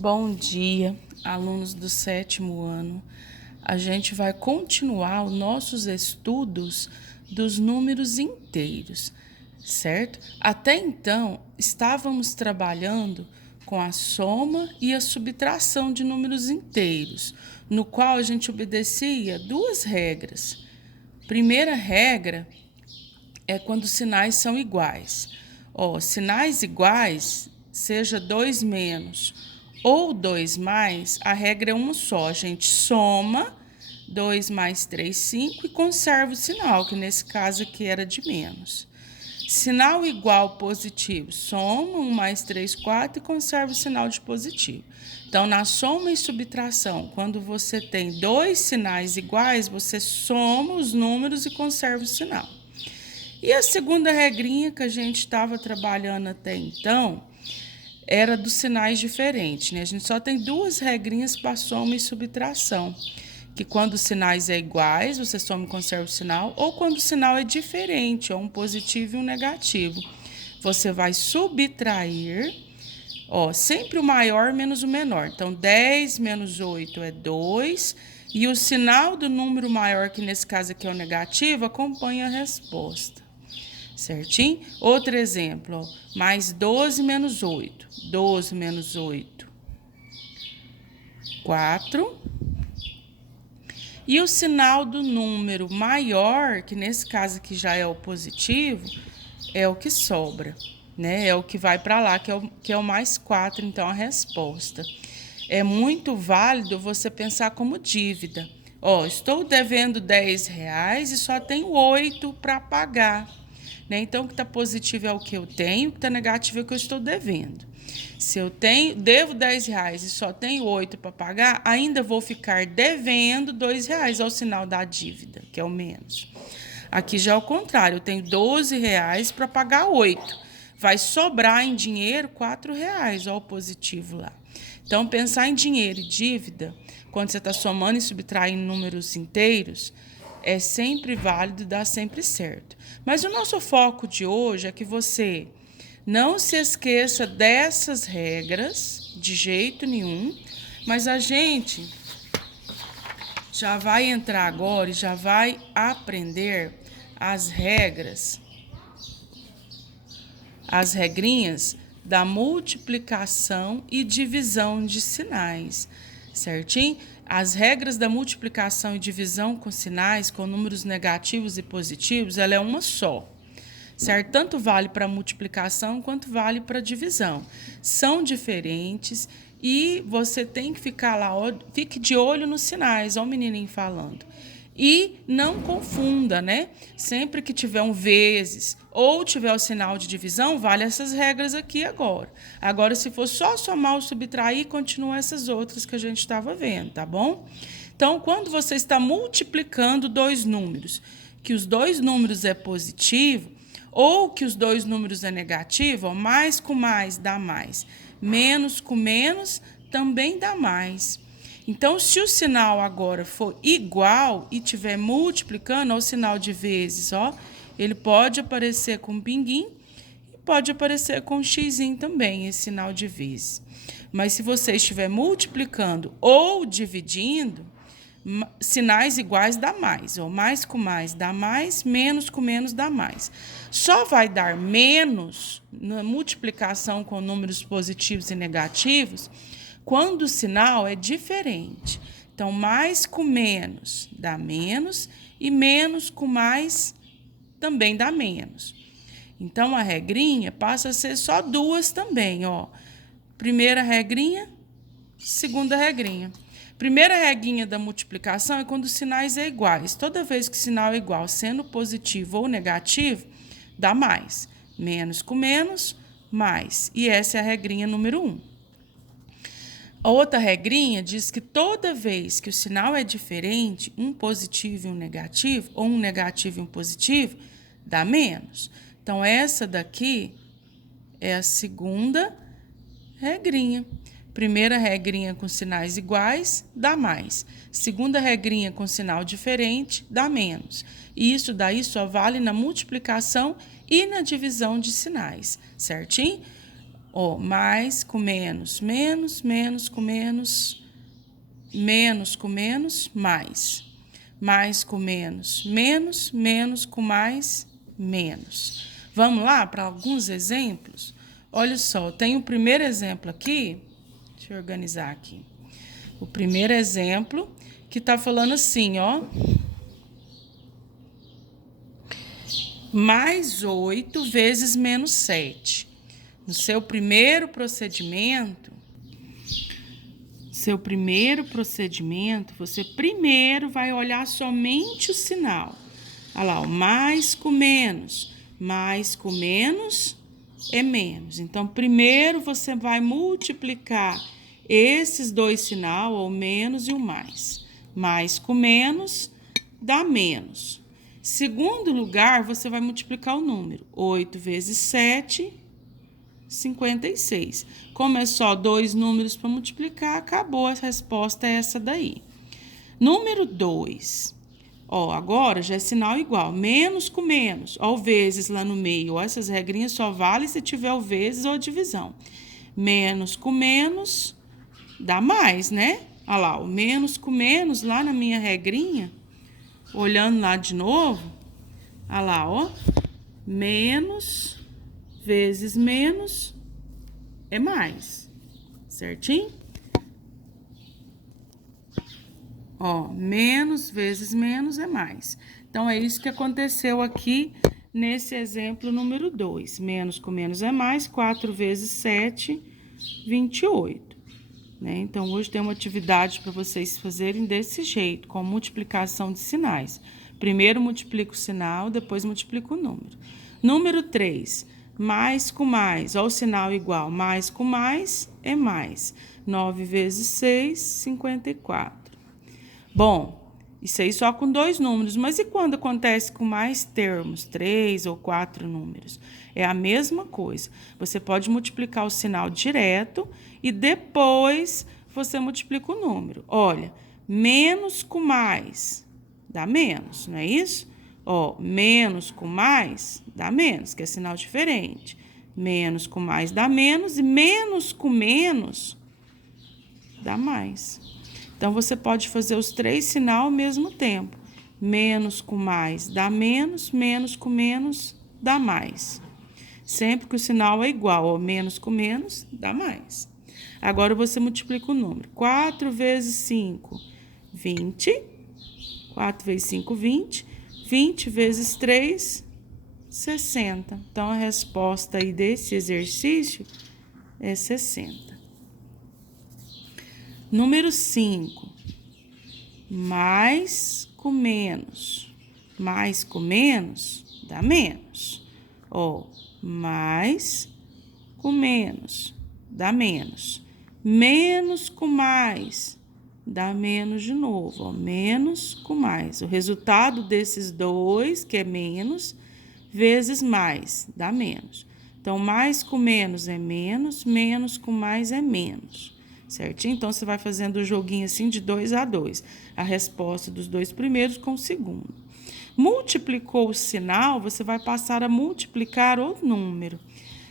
Bom dia, alunos do 7º ano. A gente vai continuar os nossos estudos dos números inteiros, certo? Até então, estávamos trabalhando com a soma e a subtração de números inteiros, no qual a gente obedecia duas regras. Primeira regra é quando os sinais são iguais. Sinais iguais, seja 2 menos ou 2 mais, a regra é uma só. A gente soma 2 mais 3, 5 e conserva o sinal, que nesse caso aqui era de menos. Sinal igual positivo, soma 1 mais 3, 4 e conserva o sinal de positivo. Então, na soma e subtração, quando você tem dois sinais iguais, você soma os números e conserva o sinal. E a segunda regrinha que a gente estava trabalhando até então era dos sinais diferentes, né? A gente só tem duas regrinhas para soma e subtração, que quando os sinais é iguais, você soma e conserva o sinal, ou quando o sinal é diferente, um positivo e um negativo. Você vai subtrair, sempre o maior menos o menor. Então, 10 menos 8 é 2, e o sinal do número maior, que nesse caso aqui é o negativo, acompanha a resposta. Certinho? Outro exemplo, mais 12 menos 8. 12 menos 8, 4. E o sinal do número maior, que nesse caso aqui já é o positivo, é o que sobra, né? É o que vai para lá, que é o mais 4, então a resposta. É muito válido você pensar como dívida. Estou devendo R$10 e só tenho 8 para pagar. Né? Então, o que está positivo é o que eu tenho, o que está negativo é o que eu estou devendo. Se eu devo R$10 e só tenho 8 para pagar, ainda vou ficar devendo R$2 ao sinal da dívida, que é o menos. Aqui já é o contrário, eu tenho R$12 para pagar 8. Vai sobrar em dinheiro R$4, o positivo lá. Então, pensar em dinheiro e dívida, quando você está somando e subtraindo números inteiros, é sempre válido e dá sempre certo. Mas o nosso foco de hoje é que você não se esqueça dessas regras de jeito nenhum, mas a gente já vai entrar agora e já vai aprender as regrinhas da multiplicação e divisão de sinais, certinho? As regras da multiplicação e divisão com sinais, com números negativos e positivos, ela é uma só, certo? Tanto vale para multiplicação quanto vale para divisão. São diferentes e você tem que ficar lá, fique de olho nos sinais, o menininho falando. E não confunda, né? Sempre que tiver um vezes ou tiver o sinal de divisão, vale essas regras aqui agora. Agora, se for só somar ou subtrair, continua essas outras que a gente estava vendo, tá bom? Então, quando você está multiplicando dois números, que os dois números é positivo, ou que os dois números é negativo, mais com mais dá mais, menos com menos também dá mais. Então, se o sinal agora for igual e estiver multiplicando, o sinal de vezes, ele pode aparecer com pinguim e pode aparecer com xizinho também, esse sinal de vezes. Mas se você estiver multiplicando ou dividindo, sinais iguais dá mais, mais com mais dá mais, menos com menos dá mais. Só vai dar menos na multiplicação com números positivos e negativos quando o sinal é diferente. Então, mais com menos dá menos e menos com mais também dá menos. Então, a regrinha passa a ser só duas também, Primeira regrinha, segunda regrinha. Primeira regrinha da multiplicação é quando os sinais é iguais. Toda vez que o sinal é igual, sendo positivo ou negativo, dá mais. Menos com menos, mais. E essa é a regrinha número 1. A outra regrinha diz que toda vez que o sinal é diferente, um positivo e um negativo, ou um negativo e um positivo, dá menos. Então, essa daqui é a segunda regrinha. Primeira regrinha com sinais iguais, dá mais. Segunda regrinha com sinal diferente, dá menos. E isso daí só vale na multiplicação e na divisão de sinais, certinho? Ó, mais com menos, menos, menos com menos, menos com menos, mais. Mais com menos, menos, menos com mais, menos. Vamos lá para alguns exemplos? Olha só, tem o primeiro exemplo aqui. Deixa eu organizar aqui. O primeiro exemplo que tá falando assim, ó. Mais 8 vezes menos 7. No seu primeiro procedimento, você primeiro vai olhar somente o sinal. Olha lá, o mais com menos é menos. Então, primeiro você vai multiplicar esses dois sinais, o menos e o mais. Mais com menos dá menos. Segundo lugar, você vai multiplicar o número. 8 vezes 7, 56. Como é só dois números para multiplicar, acabou, a resposta é essa daí. Número 2. Ó, agora já é sinal igual. Menos com menos. Ó, o vezes lá no meio. Ó, essas regrinhas só valem se tiver o vezes ou a divisão. Menos com menos dá mais, né? Olha lá, o menos com menos lá na minha regrinha. Olhando lá de novo. Olha lá, ó. Menos vezes menos é mais. Certinho? Ó, menos vezes menos é mais. Então, é isso que aconteceu aqui nesse exemplo número 2. Menos com menos é mais, 4 vezes 7, 28. Né? Então, hoje tem uma atividade para vocês fazerem desse jeito, com multiplicação de sinais. Primeiro multiplica o sinal, depois multiplica o número. Número 3, mais com mais, ó, o sinal igual, mais com mais é mais. 9 vezes 6, 54. Bom, isso aí só com dois números, mas e quando acontece com mais termos, 3 ou 4 números? É a mesma coisa. Você pode multiplicar o sinal direto e depois você multiplica o número. Olha, menos com mais dá menos, não é isso? Ó, menos com mais dá menos, que é sinal diferente. Menos com mais dá menos e menos com menos dá mais. Então, você pode fazer os três sinais ao mesmo tempo. Menos com mais dá menos, menos com menos dá mais. Sempre que o sinal é igual, ó, menos com menos dá mais. Agora, você multiplica o número. 4 vezes 5, 20. 4 vezes 5, 20. 20 vezes 3, 60. Então, a resposta aí desse exercício é 60. Número 5, mais com menos dá menos. Ó, mais com menos dá menos. Menos com mais dá menos de novo, ó, menos com mais. O resultado desses dois, que é menos, vezes mais, dá menos. Então, mais com menos é menos, menos com mais é menos. Certinho? Então, você vai fazendo o joguinho assim de 2 a 2. A resposta dos dois primeiros com o segundo. Multiplicou o sinal, você vai passar a multiplicar o número.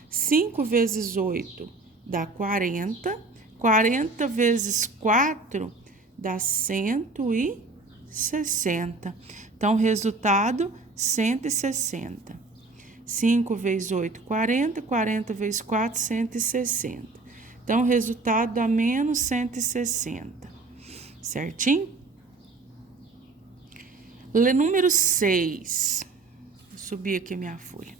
5 vezes 8 dá 40. 40 vezes 4 dá 160. Então, resultado, 160. 5 vezes 8, 40. 40 vezes 4, 160. Então, o resultado dá menos 160, certinho? Número 6. Vou subir aqui a minha folha.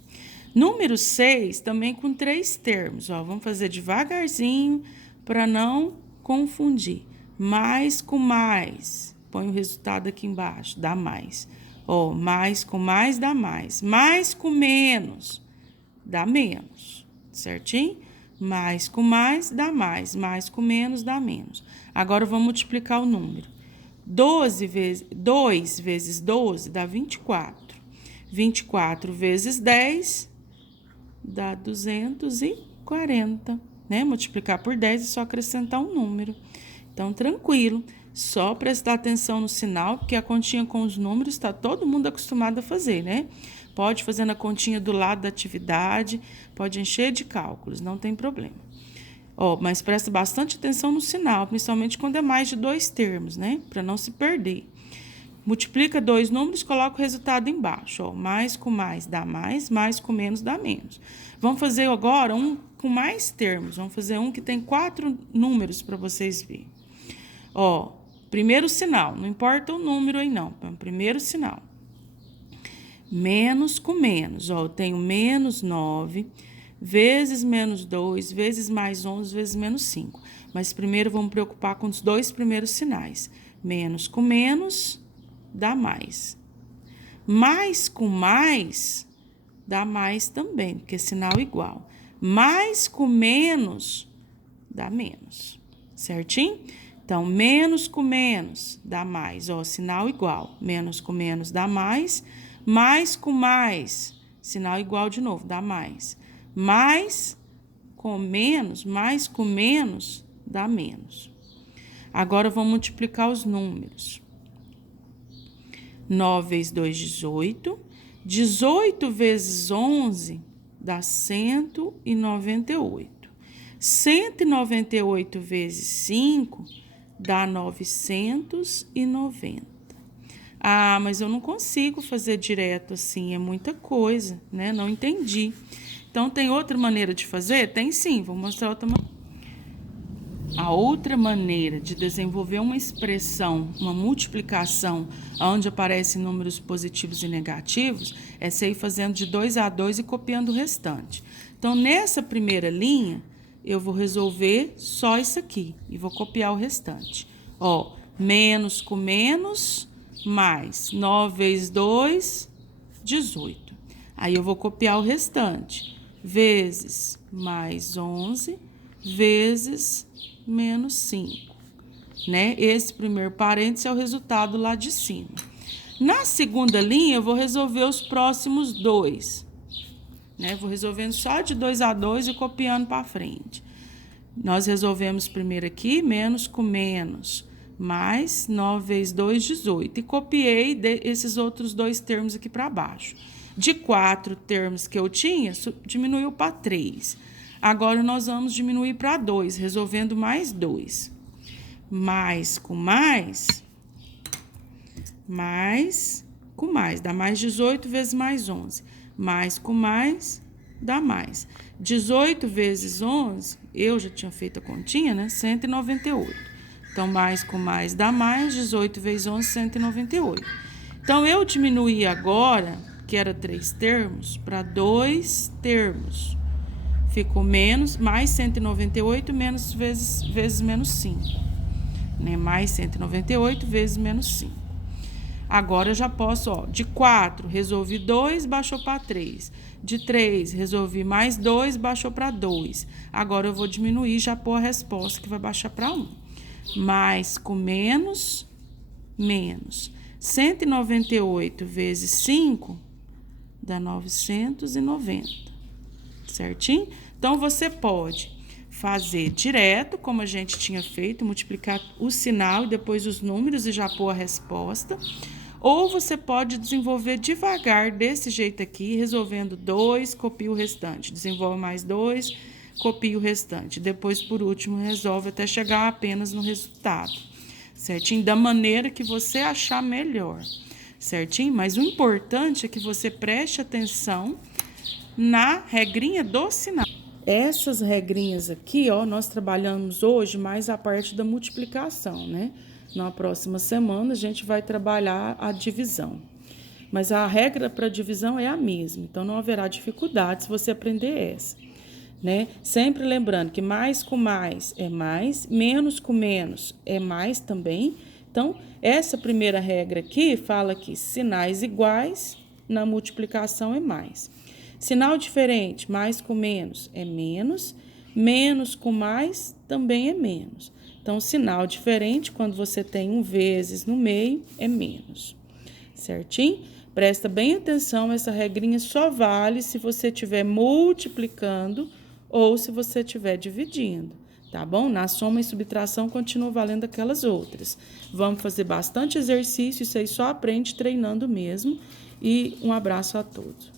Número 6, também com 3 termos. Ó, vamos fazer devagarzinho para não confundir. Mais com mais. Põe o resultado aqui embaixo, dá mais. Ó, mais com mais dá mais. Mais com menos dá menos, certinho? Mais com mais dá mais, mais com menos dá menos. Agora, vamos multiplicar o número. 2 vezes 12 dá 24. 24 vezes 10 dá 240. Né? Multiplicar por 10 é só acrescentar um número. Então, tranquilo. Só prestar atenção no sinal, porque a continha com os números está todo mundo acostumado a fazer, né? Pode fazer na continha do lado da atividade, pode encher de cálculos, não tem problema. Mas presta bastante atenção no sinal, principalmente quando é mais de 2 termos, né? Para não se perder. Multiplica 2 números, coloca o resultado embaixo. Mais com mais dá mais com menos dá menos. Vamos fazer agora um com mais termos. Vamos fazer um que tem 4 números para vocês verem. Primeiro sinal, não importa o número aí não, primeiro sinal. Menos com menos, eu tenho menos 9, vezes menos 2, vezes mais 11, vezes menos 5. Mas primeiro vamos preocupar com os 2 primeiros sinais. Menos com menos dá mais. Mais com mais dá mais também, porque é sinal igual. Mais com menos dá menos, certinho? Então, menos com menos dá mais, sinal igual. Menos com menos dá mais com mais, sinal igual de novo, dá mais. Mais com menos dá menos. Agora, vamos multiplicar os números. 9 vezes 2, 18. 18 vezes 11 dá 198. 198 vezes 5 dá 990. Mas eu não consigo fazer direto assim, é muita coisa, né? Não entendi. Então, tem outra maneira de fazer? Tem sim, vou mostrar outra maneira. A outra maneira de desenvolver uma expressão, uma multiplicação, onde aparecem números positivos e negativos, é você ir fazendo de 2 a 2 e copiando o restante. Então, nessa primeira linha, eu vou resolver só isso aqui e vou copiar o restante. Menos com menos, mais 9 vezes 2, 18. Aí, eu vou copiar o restante. Vezes mais 11, vezes menos 5, né? Esse primeiro parênteses é o resultado lá de cima. Na segunda linha, eu vou resolver os próximos 2, né? Vou resolvendo só de 2 a 2 e copiando para frente. Nós resolvemos primeiro aqui, menos com menos, mais 9 vezes 2, 18. E copiei esses outros 2 termos aqui para baixo. De 4 termos que eu tinha, diminuiu para 3. Agora, nós vamos diminuir para 2, resolvendo mais 2. Mais com mais, dá mais 18 vezes mais 11. Mais com mais, dá mais. 18 vezes 11, eu já tinha feito a continha, né? 198. Então, mais com mais dá mais, 18 vezes 11, 198. Então, eu diminuí agora, que era 3 termos, para 2 termos. Ficou menos, mais 198, menos vezes menos 5. Né? Mais 198 vezes menos 5. Agora, eu já posso, de 4, resolvi 2, baixou para 3. De 3, resolvi mais 2, baixou para 2. Agora, eu vou diminuir, já pôr a resposta, que vai baixar para 1. Mais com menos, menos. 198 vezes 5 dá 990. Certinho? Então, você pode fazer direto, como a gente tinha feito, multiplicar o sinal e depois os números e já pôr a resposta. Ou você pode desenvolver devagar, desse jeito aqui, resolvendo 2, copia o restante. Desenvolve mais 2, copia o restante. Depois, por último, resolve até chegar apenas no resultado. Certinho? Da maneira que você achar melhor. Certinho? Mas o importante é que você preste atenção na regrinha do sinal. Essas regrinhas aqui, nós trabalhamos hoje mais a parte da multiplicação, né? Na próxima semana, a gente vai trabalhar a divisão. Mas a regra para divisão é a mesma, então não haverá dificuldade se você aprender essa, né? Sempre lembrando que mais com mais é mais, menos com menos é mais também. Então, essa primeira regra aqui fala que sinais iguais na multiplicação é mais. Sinal diferente, mais com menos é menos, menos com mais também é menos. Então, sinal diferente, quando você tem um vezes no meio, é menos. Certinho? Presta bem atenção, essa regrinha só vale se você estiver multiplicando ou se você estiver dividindo, tá bom? Na soma e subtração continua valendo aquelas outras. Vamos fazer bastante exercício, isso aí só aprende treinando mesmo. e um abraço a todos.